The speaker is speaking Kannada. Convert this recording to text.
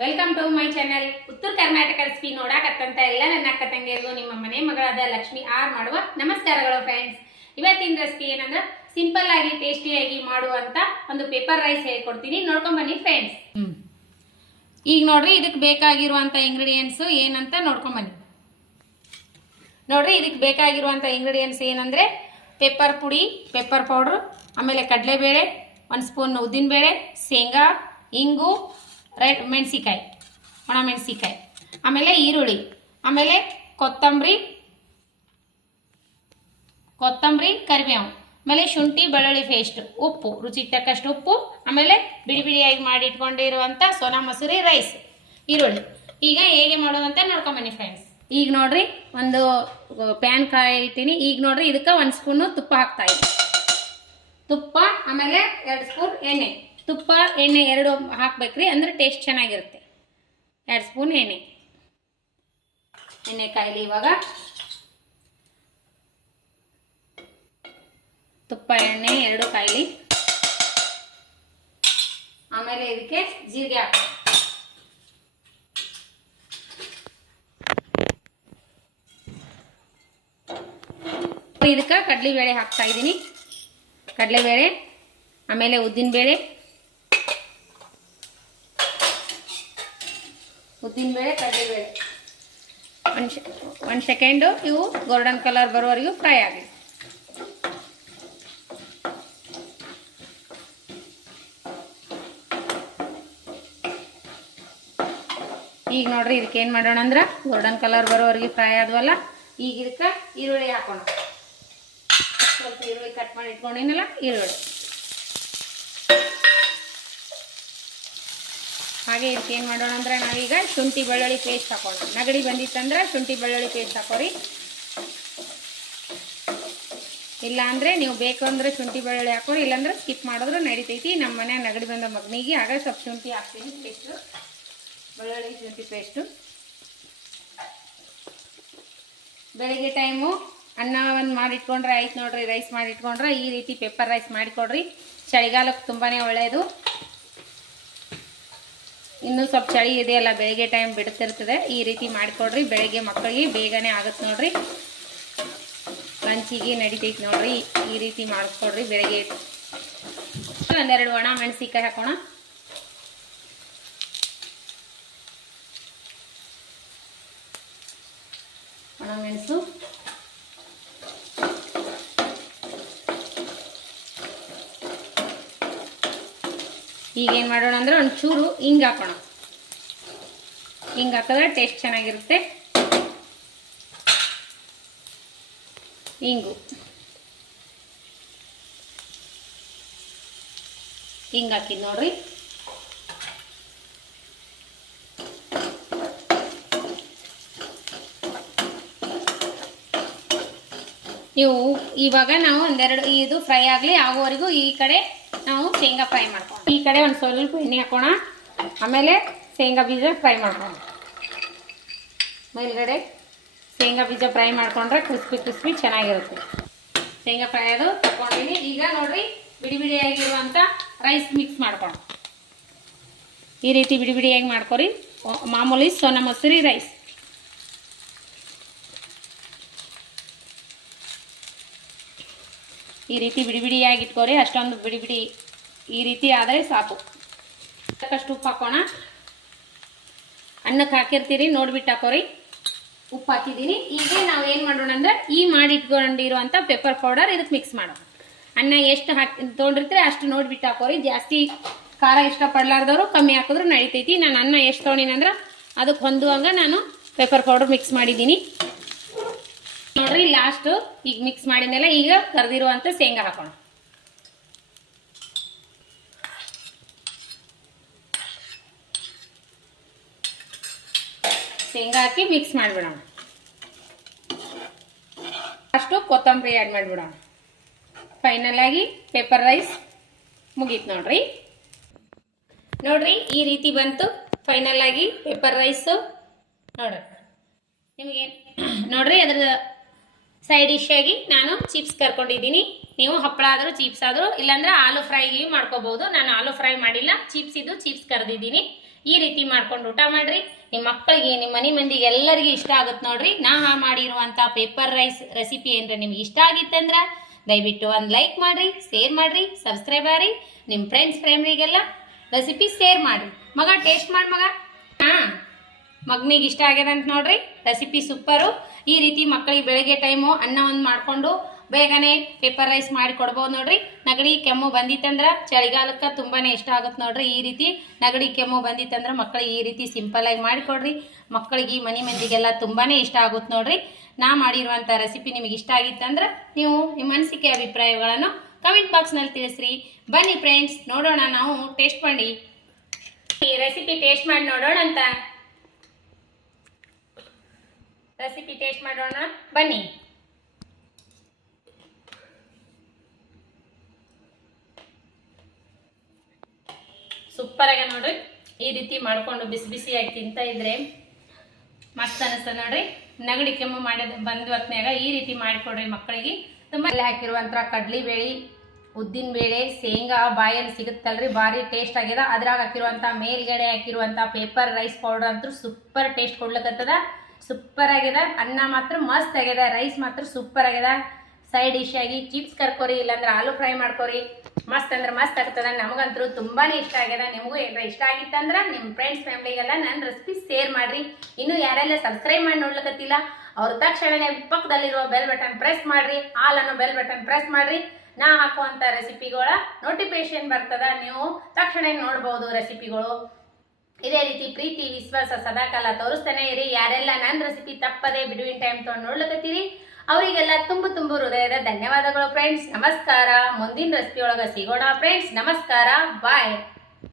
Welcome to my channel. ಉತ್ತರ ಕರ್ನಾಟಕ ರೆಸಿಪಿ ನೋಡಾಕತ್ತಂತ ಎಲ್ಲ ನನ್ನ ಅಕ್ಕ ತಂಗಿಯರಿಗೂ ನಿಮ್ಮ ಮನೆ ಮಗಳಾದ ಲಕ್ಷ್ಮಿ ಆರ್ ಮಾಡುವ ನಮಸ್ಕಾರಗಳು ಫ್ರೆಂಡ್ಸ್. ಇವತ್ತಿನ ರೆಸಿಪಿ ಏನಂದ್ರೆ ಸಿಂಪಲ್ ಆಗಿ ಟೇಸ್ಟಿಯಾಗಿ ಮಾಡುವಂತ ಒಂದು ಪೇಪರ್ ರೈಸ್ ಹೇಳ್ಕೊಡ್ತೀನಿ, ನೋಡ್ಕೊಂಡ್ ಬನ್ನಿ ಫ್ರೆಂಡ್ಸ್. ಈಗ ನೋಡ್ರಿ ಇದಕ್ಕೆ ಬೇಕಾಗಿರುವಂತ ಇಂಗ್ರೀಡಿಯೆಂಟ್ಸ್ ಏನಂತ ನೋಡ್ಕೊಂಡ್ ಬನ್ನಿ. ನೋಡ್ರಿ ಇದಕ್ಕೆ ಬೇಕಾಗಿರುವಂತ ಇಂಗ್ರೀಡಿಯೆಂಟ್ಸ್ ಏನಂದ್ರೆ ಪೆಪ್ಪರ್ ಪುಡಿ, ಪೆಪ್ಪರ್ ಪೌಡರ್, ಆಮೇಲೆ ಕಡಲೆಬೇಳೆ, 1 ಸ್ಪೂನ್ ಉದ್ದಿನಬೇಳೆ, ಶೇಂಗಾ, ಇಂಗು, ರೆಡ್ ಮೆಣಸಿಕಾಯಿ, ಒಣ ಮೆಣಸಿಕಾಯಿ, ಆಮೇಲೆ ಈರುಳ್ಳಿ, ಆಮೇಲೆ ಕೊತ್ತಂಬರಿ, ಕರಿಬೇವು, ಆಮೇಲೆ ಶುಂಠಿ ಬೆಳ್ಳುಳ್ಳಿ ಪೇಸ್ಟ್, ಉಪ್ಪು, ರುಚಿಗೆ ತಕ್ಕಷ್ಟು ಉಪ್ಪು, ಆಮೇಲೆ ಬಿಡಿ ಬಿಡಿಯಾಗಿ ಮಾಡಿ ಇಟ್ಕೊಂಡಿರುವಂಥ ಸೋನಾ ಮಸೂರಿ ರೈಸ್, ಈರುಳ್ಳಿ. ಈಗ ಹೇಗೆ ಮಾಡೋದಂತ ನೋಡ್ಕೊಂಬನ್ನಿ ಫ್ರೆಂಡ್ಸ್. ಈಗ ನೋಡ್ರಿ ಒಂದು ಪ್ಯಾನ್ ಕಾಯ್ತೀನಿ. ಈಗ ನೋಡ್ರಿ ಇದಕ್ಕೆ 1 ಸ್ಪೂನು ತುಪ್ಪ ಹಾಕ್ತಾ ಇದ್ದೀನಿ. ತುಪ್ಪ ಆಮೇಲೆ 2 ಸ್ಪೂನ್ ಎಣ್ಣೆ. ತುಪ್ಪ ಎಣ್ಣೆ ಎರಡು ಹಾಕ್ಬೇಕ್ರಿ, ಅಂದ್ರೆ ಟೇಸ್ಟ್ ಚೆನ್ನಾಗಿರುತ್ತೆ. 2 ಸ್ಪೂನ್ ಎಣ್ಣೆ ಕಾಯಿಲಿ. ಇವಾಗ ತುಪ್ಪ ಎಣ್ಣೆ ಎರಡು ಕಾಯಿಲಿ. ಆಮೇಲೆ ಇದಕ್ಕೆ ಜೀರಿಗೆ ಹಾಕಿ, ಇದಕ್ಕೆ ಕಡಲೆಬೇಳೆ ಹಾಕ್ತಾ ಇದ್ದೀನಿ. ಕಡಲೆಬೇಳೆ, ಆಮೇಲೆ ಉದ್ದಿನಬೇಳೆ, ಕಡಲೆಬೇಳೆ. 1 ಸೆಕೆಂಡು ಇವು ಗೋಲ್ಡನ್ ಕಲರ್ ಬರೋವರೆಗೂ ಫ್ರೈ ಆಗಲಿ. ಈಗ ನೋಡ್ರಿ ಇದಕ್ಕೆ ಏನು ಮಾಡೋಣ ಅಂದ್ರೆ ಗೋಲ್ಡನ್ ಕಲರ್ ಬರೋವರೆಗೂ ಫ್ರೈ ಆದ್ವಲ್ಲ, ಈಗ ಇದಕ್ಕೆ ಈರುಳ್ಳಿ ಹಾಕೋಣ. ಸ್ವಲ್ಪ ಈರುಳ್ಳಿ ಕಟ್ ಮಾಡಿ ಇಟ್ಕೊಂಡಿನಲ್ಲ, ಈರುಳ್ಳಿ. ಹಾಗೆ ಇದಕ್ಕೆ ಏನು ಮಾಡೋಣ ಅಂದ್ರೆ ನಾವೀಗ ಶುಂಠಿ ಬೆಳ್ಳುಳ್ಳಿ ಪೇಸ್ಟ್ ಹಾಕೋಣ. ನಗಡಿ ಬಂದಿತ್ತಂದ್ರೆ ಶುಂಠಿ ಬೆಳ್ಳುಳ್ಳಿ ಪೇಸ್ಟ್ ಹಾಕೋರಿ. ಇಲ್ಲ ಅಂದರೆ ನೀವು ಬೇಕು ಅಂದ್ರೆ ಶುಂಠಿ ಬೆಳ್ಳುಳ್ಳಿ ಹಾಕೋರಿ, ಇಲ್ಲಾಂದ್ರೆ ಸ್ಕಿಪ್ ಮಾಡಿದ್ರು ನಡಿತೈತಿ. ನಮ್ಮ ಮನ್ಯಾಗ ನಗಡಿ ಬಂದ ಮಗನಿಗೆ ಆಗ ಸ್ವಲ್ಪ ಶುಂಠಿ ಹಾಕ್ತೀನಿ ಪೇಸ್ಟು, ಬೆಳ್ಳುಳ್ಳಿ ಶುಂಠಿ ಪೇಸ್ಟು. ಬೆಳಿಗ್ಗೆ ಟೈಮು ಅನ್ನ ಒಂದು ಮಾಡಿಟ್ಕೊಂಡ್ರೆ ಆಯ್ತು ನೋಡ್ರಿ. ರೈಸ್ ಮಾಡಿಟ್ಕೊಂಡ್ರೆ ಈ ರೀತಿ ಪೆಪ್ಪರ್ ರೈಸ್ ಮಾಡಿಕೊಡ್ರಿ. ಚಳಿಗಾಲಕ್ಕೆ ತುಂಬಾ ಒಳ್ಳೆಯದು. ಇನ್ನೂ ಸ್ವಲ್ಪ ಚಳಿ ಇದೆಯಲ್ಲ, ಬೆಳಿಗ್ಗೆ ಟೈಮ್ ಬಿಡ್ತಿರ್ತದೆ. ಈ ರೀತಿ ಮಾಡಿಕೊಡ್ರಿ, ಬೆಳಿಗ್ಗೆ ಮಕ್ಕಳಿಗೆ ಬೇಗನೆ ಆಗುತ್ತೆ ನೋಡ್ರಿ. ಲಂಚಿಗೆ ನಡಿತೈತಿ ನೋಡ್ರಿ. ಈ ರೀತಿ ಮಾಡಿಕೊಡ್ರಿ ಬೆಳಿಗ್ಗೆ. 1-2 ಒಣ ಮೆಣಸಿಕಾಯಿ ಹಾಕೋಣ. ಒಣ ಮೆಣಸು, ಈಗೇನು ಮಾಡೋಣ ಅಂದ್ರೆ ಒಂಚೂರು ಹಿಂಗೆ ಹಾಕೋಣ. ಹಿಂಗೆ ಹಾಕಿದ್ರೆ ಟೇಸ್ಟ್ ಚೆನ್ನಾಗಿರುತ್ತೆ. ಹಿಂಗೆ ಹಾಕಿದ್ ನೋಡ್ರಿ. ನೀವು ಇವಾಗ ನಾವು 1-2 ಇದು ಫ್ರೈ ಆಗಲಿ ಆಗೋವರೆಗೂ ಈ ಕಡೆ ನಾವು ಶೇಂಗಾ ಫ್ರೈ ಮಾಡ್ಕೊಂಡು, ಈ ಕಡೆ ಒಂದು ಸ್ವಲ್ಪ ಎಣ್ಣೆ ಹಾಕೋಣ. ಆಮೇಲೆ ಶೇಂಗಾ ಬೀಜ ಫ್ರೈ ಮಾಡ್ಕೊಂಡು, ಮೇಲ್ಗಡೆ ಶೇಂಗಾ ಬೀಜ ಫ್ರೈ ಮಾಡ್ಕೊಂಡ್ರೆ ಕ್ರಿಸ್ಪಿ ಚೆನ್ನಾಗಿರುತ್ತೆ. ಶೇಂಗಾ ಫ್ರೈ ಅದು ತಗೊಂಡಿನಿ. ಈಗ ನೋಡ್ರಿ ಬಿಡಿ ಬಿಡಿಯಾಗಿರುವಂಥ ರೈಸ್ ಮಿಕ್ಸ್ ಮಾಡ್ಕೊಂಡು ಈ ರೀತಿ ಬಿಡಿ ಬಿಡಿಯಾಗಿ ಮಾಡ್ಕೊರಿ. ಮಾಮೂಲಿ ಸೋನಾ ಮಸೂರಿ ರೈಸ್. ಈ ರೀತಿ ಬಿಡಿ ಬಿಡಿಯಾಗಿ ಇಟ್ಕೋರಿ. ಅಷ್ಟೊಂದು ಬಿಡಿ ಬಿಡಿ ಈ ರೀತಿ ಆದರೆ ಸಾಕು. ಸಾಕಷ್ಟು ಉಪ್ಪು ಹಾಕೋಣ. ಅನ್ನಕ್ಕೆ ಹಾಕಿರ್ತೀರಿ ನೋಡ್ಬಿಟ್ಟು ಹಾಕೋರಿ. ಉಪ್ಪು ಹಾಕಿದ್ದೀನಿ. ಈಗ ನಾವು ಏನು ಮಾಡೋಣ ಅಂದ್ರೆ ಈ ಮಾಡಿ ಇಟ್ಕೊಂಡಿರುವಂಥ ಪೆಪ್ಪರ್ ಪೌಡರ್ ಇದಕ್ಕೆ ಮಿಕ್ಸ್ ಮಾಡೋಣ. ಅನ್ನ ಎಷ್ಟು ತೊಗೊಂಡಿರ್ತೀರಿ ಅಷ್ಟು ನೋಡ್ಬಿಟ್ಟು ಹಾಕೋರಿ. ಜಾಸ್ತಿ ಖಾರ ಇಷ್ಟಪಡ್ಲಾರ್ದವರು ಕಮ್ಮಿ ಹಾಕಿದ್ರು ನಡಿತೈತಿ. ನಾನು ಅನ್ನ ಎಷ್ಟು ತೊಗೊಂಡಿನಂದ್ರೆ ಅದಕ್ಕೆ ಹೊಂದುವಂಗೆ ನಾನು ಪೆಪ್ಪರ್ ಪೌಡರ್ ಮಿಕ್ಸ್ ಮಾಡಿದ್ದೀನಿ ನೋಡ್ರಿ. ಲಾಸ್ಟು ಈಗ ಮಿಕ್ಸ್ ಮಾಡಿದ್ಮೇಲೆ ಈಗ ಕರೆದಿರುವಂಥ ಶೇಂಗಾ ಹಾಕೋಣ. ಶೇಂಗಾ ಹಾಕಿ ಮಿಕ್ಸ್ ಮಾಡಿಬಿಡೋಣ. ಅಷ್ಟು ಕೊತ್ತಂಬರಿ ಆ್ಯಡ್ ಮಾಡಿಬಿಡೋಣ. ಫೈನಲ್ ಆಗಿ ಪೆಪ್ಪರ್ ರೈಸ್ ಮುಗೀತು ನೋಡ್ರಿ. ಈ ರೀತಿ ಬಂತು ಫೈನಲ್ ಆಗಿ ಪೆಪ್ಪರ್ ರೈಸು. ನಿಮಗೆ ನೋಡ್ರಿ ಅದ್ರ ಸೈಡ್ ಡಿಶ್ ಆಗಿ ನಾನು ಚಿಪ್ಸ್ ಕರ್ಕೊಂಡಿದ್ದೀನಿ. ನೀವು ಹಪ್ಪಳ ಆದರೂ ಚಿಪ್ಸ್ ಆದರೂ ಇಲ್ಲಾಂದ್ರೆ ಆಲೂ ಫ್ರೈಗೆ ಮಾಡ್ಕೋಬಹುದು. ನಾನು ಆಲೂ ಫ್ರೈ ಮಾಡಿಲ್ಲ, ಚಿಪ್ಸ್ ಕರೆದಿದ್ದೀನಿ. ಈ ರೀತಿ ಮಾಡ್ಕೊಂಡು ಊಟ ಮಾಡ್ರಿ. ನಿಮ್ಮ ಮಕ್ಕಳಿಗೆ, ನಿಮ್ಮ ಮನೆ ಮಂದಿಗೆ ಎಲ್ಲರಿಗೂ ಇಷ್ಟ ಆಗುತ್ತೆ ನೋಡ್ರಿ. ನಾ ಮಾಡಿರುವಂಥ ಪೇಪರ್ ರೈಸ್ ರೆಸಿಪಿ ಏನ್ರ ನಿಮ್ಗೆ ಇಷ್ಟ ಆಗಿತ್ತಂದ್ರೆ ದಯವಿಟ್ಟು ಒಂದು ಲೈಕ್ ಮಾಡಿರಿ, ಶೇರ್ ಮಾಡಿರಿ, ಸಬ್ಸ್ಕ್ರೈಬ್ ಆಗ್ರಿ. ನಿಮ್ಮ ಫ್ರೆಂಡ್ಸ್ ಫ್ಯಾಮಿಲಿಗೆಲ್ಲ ರೆಸಿಪಿ ಶೇರ್ ಮಾಡಿರಿ. ಮಗ ಟೇಸ್ಟ್ ಮಾಡಿ ಮಗ. ಮಗನಿಗೆ ಇಷ್ಟ ಆಗ್ಯದ ಅಂತ ನೋಡ್ರಿ. Recipe super. ಈ ರೀತಿ ಮಕ್ಕಳಿಗೆ ಬೆಳಗ್ಗೆ ಟೈಮು ಅನ್ನ ಒಂದು ಮಾಡಿಕೊಂಡು ಬೇಗನೆ ಪೇಪರ್ ರೈಸ್ ಮಾಡಿ ಕೊಡ್ಬೋದು ನೋಡ್ರಿ. ನೆಗಡಿ ಕೆಮ್ಮು ಬಂದಿತ್ತಂದ್ರೆ ಚಳಿಗಾಲಕ್ಕೆ ತುಂಬಾ ಇಷ್ಟ ಆಗುತ್ತೆ ನೋಡ್ರಿ. ಈ ರೀತಿ ನೆಗಡಿ ಕೆಮ್ಮು ಬಂದಿತ್ತಂದ್ರೆ ಮಕ್ಕಳಿಗೆ ಈ ರೀತಿ ಸಿಂಪಲ್ಲಾಗಿ ಮಾಡಿಕೊಡ್ರಿ. ಮಕ್ಕಳಿಗೆ ಮನೆ ಮಂದಿಗೆಲ್ಲ ತುಂಬಾ ಇಷ್ಟ ಆಗುತ್ತೆ ನೋಡ್ರಿ. ನಾ ಮಾಡಿರುವಂಥ ರೆಸಿಪಿ ನಿಮಗೆ ಇಷ್ಟ ಆಗಿತ್ತಂದ್ರೆ ನೀವು ನಿಮ್ಮ ಅನಿಸಿಕೆ ಅಭಿಪ್ರಾಯಗಳನ್ನು ಕಮೆಂಟ್ ಬಾಕ್ಸ್ನಲ್ಲಿ ತಿಳಿಸ್ರಿ. ಬನ್ನಿ ಫ್ರೆಂಡ್ಸ್, ನೋಡೋಣ, ನಾವು ಟೇಸ್ಟ್ ಮಾಡಿ ಈ ರೆಸಿಪಿ ಟೇಸ್ಟ್ ಮಾಡಿ ನೋಡೋಣ ಅಂತ. ರೆಸಿಪಿ ಟೇಸ್ಟ್ ಮಾಡೋಣ ಬನ್ನಿ. ಸೂಪರ್ ಆಗಿ ನೋಡ್ರಿ. ಈ ರೀತಿ ಮಾಡ್ಕೊಂಡು ಬಿಸಿ ಬಿಸಿಯಾಗಿ ತಿಂತ ಇದ್ರೆ ಮಸ್ತ್ ಅನಿಸ್ತದೆ ನೋಡ್ರಿ. ನೆಗಡಿ ಕೆಮ್ಮು ಬಂದ ಹೊತ್ನ್ಯಾಗ ಈ ರೀತಿ ಮಾಡಿಕೊಡ್ರಿ ಮಕ್ಕಳಿಗೆ. ತುಂಬ ಹಾಕಿರುವಂಥ ಕಡ್ಲಿ ಬೇಳೆ, ಉದ್ದಿನ ಬೇಳೆ, ಶೇಂಗಾ ಬಾಯಲ್ಲಿ ಸಿಗುತ್ತಲ್ರಿ, ಭಾರಿ ಟೇಸ್ಟ್ ಆಗ್ಯದ. ಅದ್ರಾಗ ಹಾಕಿರುವಂಥ ಮೇಲ್ಗಡೆ ಹಾಕಿರುವಂಥ ಪೇಪರ್ ರೈಸ್ ಪೌಡರ್ ಅಂತೂ ಸೂಪರ್ ಟೇಸ್ಟ್ ಕೊಡ್ಲಿಕ್ಕತ್ತದ. ಸೂಪರ್ ಆಗ್ಯದ. ಅನ್ನ ಮಾತ್ರ ಮಸ್ತ್ ಆಗ್ಯದ, ರೈಸ್ ಮಾತ್ರ ಸೂಪರ್ ಆಗ್ಯದ. ಸೈಡ್ ಡಿಶ್ ಆಗಿ ಚಿಪ್ಸ್ ಕರ್ಕೋರಿ, ಇಲ್ಲಾಂದ್ರೆ ಆಲೂ ಫ್ರೈ ಮಾಡ್ಕೋರಿ. ಮಸ್ತ್ ಅಂದ್ರೆ ಮಸ್ತ್ ಆಗ್ತದ. ನಮಗಂತೂ ತುಂಬಾನೇ ಇಷ್ಟ ಆಗ್ಯದ. ನಿಮಗೂ ಏನಾರ ಇಷ್ಟ ಆಗಿತ್ತಂದ್ರೆ ನಿಮ್ಮ ಫ್ರೆಂಡ್ಸ್ ಫ್ಯಾಮಿಲಿಗೆಲ್ಲ ನನ್ನ ರೆಸಿಪಿ ಶೇರ್ ಮಾಡ್ರಿ. ಇನ್ನು ಯಾರೆಲ್ಲ ಸಬ್ಸ್ಕ್ರೈಬ್ ಮಾಡಿ ನೋಡ್ಲಿಕ್ಕತ್ತಿಲ್ಲ ಅವ್ರ ತಕ್ಷಣನೇ ಪಕ್ಕದಲ್ಲಿರುವ ಬೆಲ್ ಬಟನ್ ಪ್ರೆಸ್ ಮಾಡ್ರಿ. ಆಲ್ ಅನ್ನೋ ಬೆಲ್ ಬಟನ್ ಪ್ರೆಸ್ ಮಾಡ್ರಿ. ನಾ ಹಾಕುವಂಥ ರೆಸಿಪಿಗಳ ನೋಟಿಫಿಕೇಶನ್ ಬರ್ತದ, ನೀವು ತಕ್ಷಣ ನೋಡ್ಬೋದು ರೆಸಿಪಿಗಳು. ಇದೇ ರೀತಿ ಪ್ರೀತಿ ವಿಶ್ವಾಸ ಸದಾಕಾಲ ತೋರಿಸ್ತಾನೆ ಇರಿ. ಯಾರೆಲ್ಲ ನನ್ನ ರೆಸಿಪಿ ತಪ್ಪದೆ ಬಿಡುವಿನ ಟೈಮ್ ತೊಗೊಂಡು ನೋಡ್ಲಿಕ್ಕತ್ತೀರಿ ಅವರಿಗೆಲ್ಲ ತುಂಬ ಹೃದಯದ ಧನ್ಯವಾದಗಳು ಫ್ರೆಂಡ್ಸ್. ನಮಸ್ಕಾರ. ಮುಂದಿನ ರೆಸಿಪಿ ಒಳಗೆ ಸಿಗೋಣ ಫ್ರೆಂಡ್ಸ್. ನಮಸ್ಕಾರ, ಬಾಯ್.